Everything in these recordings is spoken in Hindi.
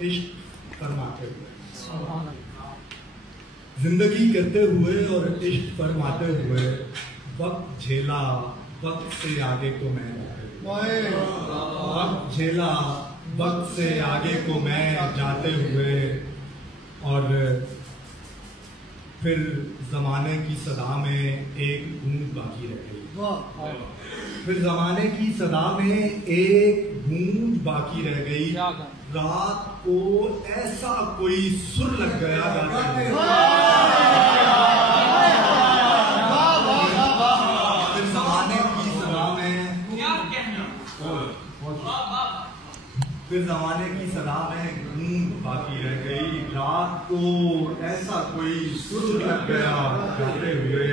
इश्क फरमाते हुए, जिंदगी करते हुए और इश्क फरमाते हुए, वक्त झेला वक्त से आगे को मैं, वक्त झेला वक्त से आगे को मैं जाते हुए, और फिर जमाने की सदा में एक गूंज बाकी रह गई, फिर जमाने की सदा में एक गूंज बाकी रह गई। रात को ऐसा कोई सुर लग गया गाते हुए, फिर जमाने की सदा में, फिर जमाने की सदा में गूंज बाकी रह गई। रात को ऐसा कोई सुर लग गया गाते हुए,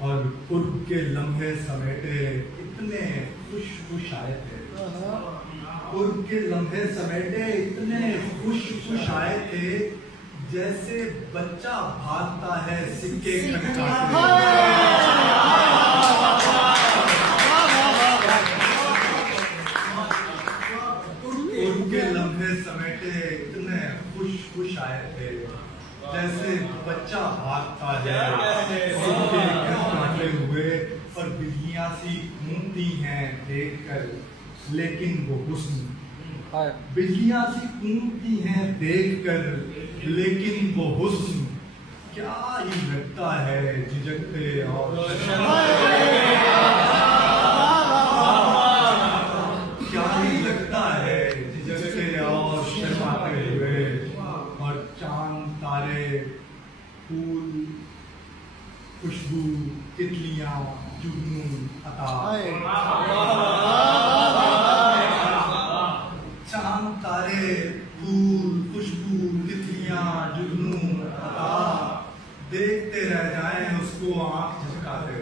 और कुर्ब के लम्हे समेटे इतने खुश खुश आए थे, कुर्ब के लम्हे समेटे इतने खुश खुश आए थे, जैसे बच्चा भागता है सिक्के खटकाते। कुर्ब के लम्हे समेटे इतने खुश खुश आए थे, जैसे बच्चा भागता है सिक्के खटकाते हुए, और बिजलियां सी घूमती हैं देखकर, लेकिन वो हुस्न, बिजलियां सी घूमती हैं देखकर, लेकिन वो हुस्न क्या ही लगता है झिझकते और क्या ही लगता है झिझकते और शर्माते हुए, और चांद तारे फूल खुशबू तितलियां जुगनू अता, चांद तारे फूल खुशबू तितलियां जुगनू अता, देखते रह जाएं उसको आंख झपकाते।